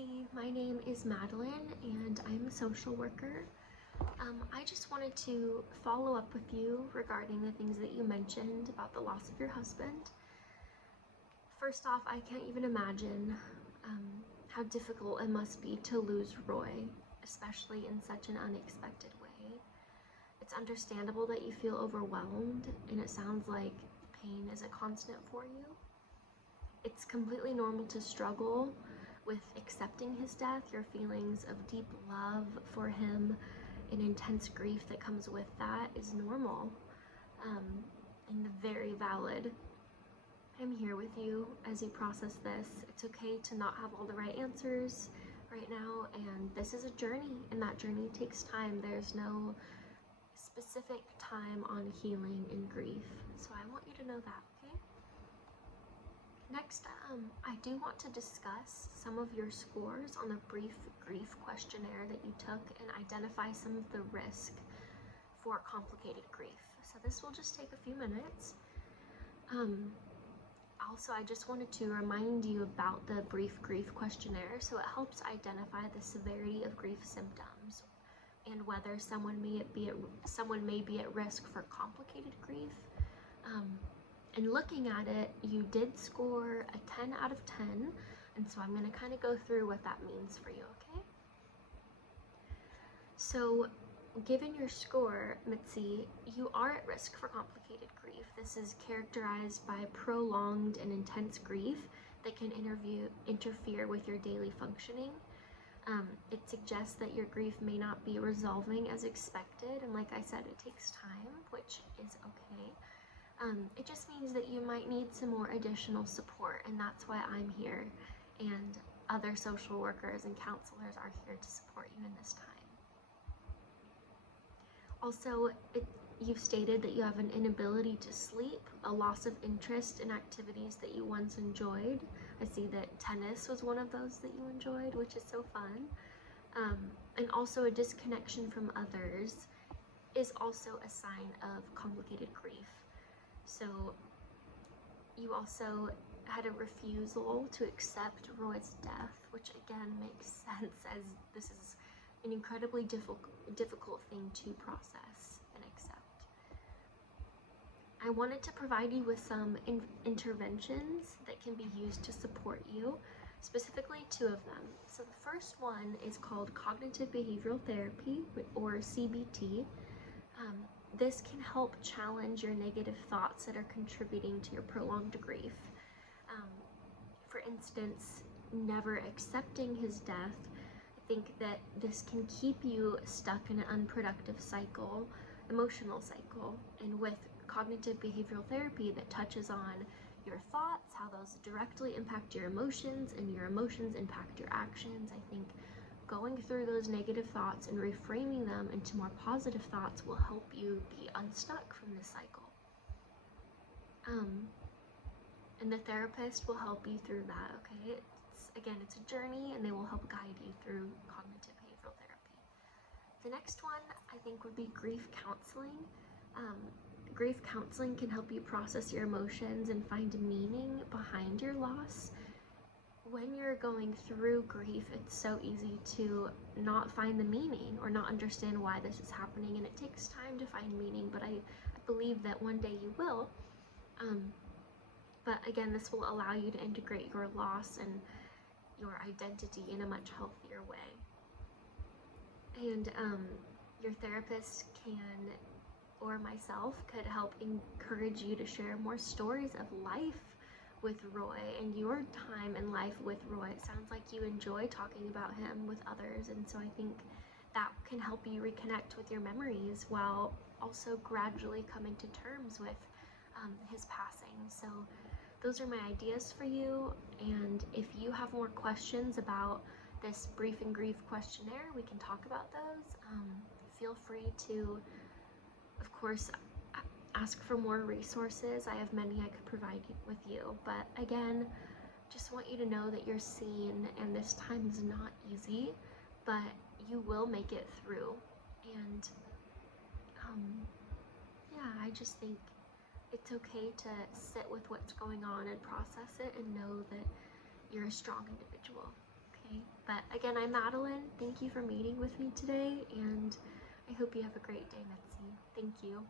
Hey, my name is Madeline and I'm a social worker. I just wanted to follow up with you regarding the things that you mentioned about the loss of your husband. First off, I can't even imagine how difficult it must be to lose Roy, especially in such an unexpected way. It's understandable that you feel overwhelmed, and it sounds like pain is a constant for you. It's completely normal to struggle with accepting his death. Your feelings of deep love for him and intense grief that comes with that is normal and very valid. I'm here with you as you process this. It's okay to not have all the right answers right now, and this is a journey, and that journey takes time. There's no specific time on healing and grief, so I want you to know that, okay? Next, I do want to discuss some of your scores on the brief grief questionnaire that you took and identify some of the risk for complicated grief. So this will just take a few minutes. Also, I just wanted to remind you about the brief grief questionnaire. So it helps identify the severity of grief symptoms and whether someone may be at risk for complicated grief. And looking at it, you did score a 10 out of 10, and so I'm going to kind of go through what that means for you, okay? So, given your score, Mitzi, you are at risk for complicated grief. This is characterized by prolonged and intense grief that can interfere with your daily functioning. It suggests that your grief may not be resolving as expected, and like I said, it takes time, which is okay. It just means that you might need some more additional support, and that's why I'm here, and other social workers and counselors are here to support you in this time. Also, you've stated that you have an inability to sleep, a loss of interest in activities that you once enjoyed. I see that tennis was one of those that you enjoyed, which is so fun. And also a disconnection from others is also a sign of complicated grief. So you also had a refusal to accept Roy's death, which again makes sense as this is an incredibly difficult thing to process and accept. I wanted to provide you with some interventions that can be used to support you, specifically 2 of them. So the first one is called cognitive behavioral therapy, or CBT. This can help challenge your negative thoughts that are contributing to your prolonged grief. For instance, never accepting his death. I think that this can keep you stuck in an unproductive cycle, emotional cycle. And with cognitive behavioral therapy that touches on your thoughts, how those directly impact your emotions, and your emotions impact your actions, I think going through those negative thoughts and reframing them into more positive thoughts will help you be unstuck from this cycle. And the therapist will help you through that, okay? It's a journey, and they will help guide you through cognitive behavioral therapy. The next one, I think, would be grief counseling. Grief counseling can help you process your emotions and find meaning behind your loss. When you're going through grief, it's so easy to not find the meaning or not understand why this is happening, and it takes time to find meaning, but I believe that one day you will. But again, this will allow you to integrate your loss and your identity in a much healthier way. And your therapist can, or myself, could help encourage you to share more stories of life with Roy and your time in life with Roy. It sounds like you enjoy talking about him with others, and so I think that can help you reconnect with your memories while also gradually coming to terms with his passing. So those are my ideas for you, and if you have more questions about this brief and grief questionnaire, we can talk about those. Feel free to, of course, ask for more resources. I have many I could provide with you, but again, just want you to know that you're seen, and this time is not easy, but you will make it through. And yeah, I just think it's okay to sit with what's going on and process it and know that you're a strong individual, okay? But again, I'm Madeline. Thank you for meeting with me today, and I hope you have a great day, Mitzi. Thank you.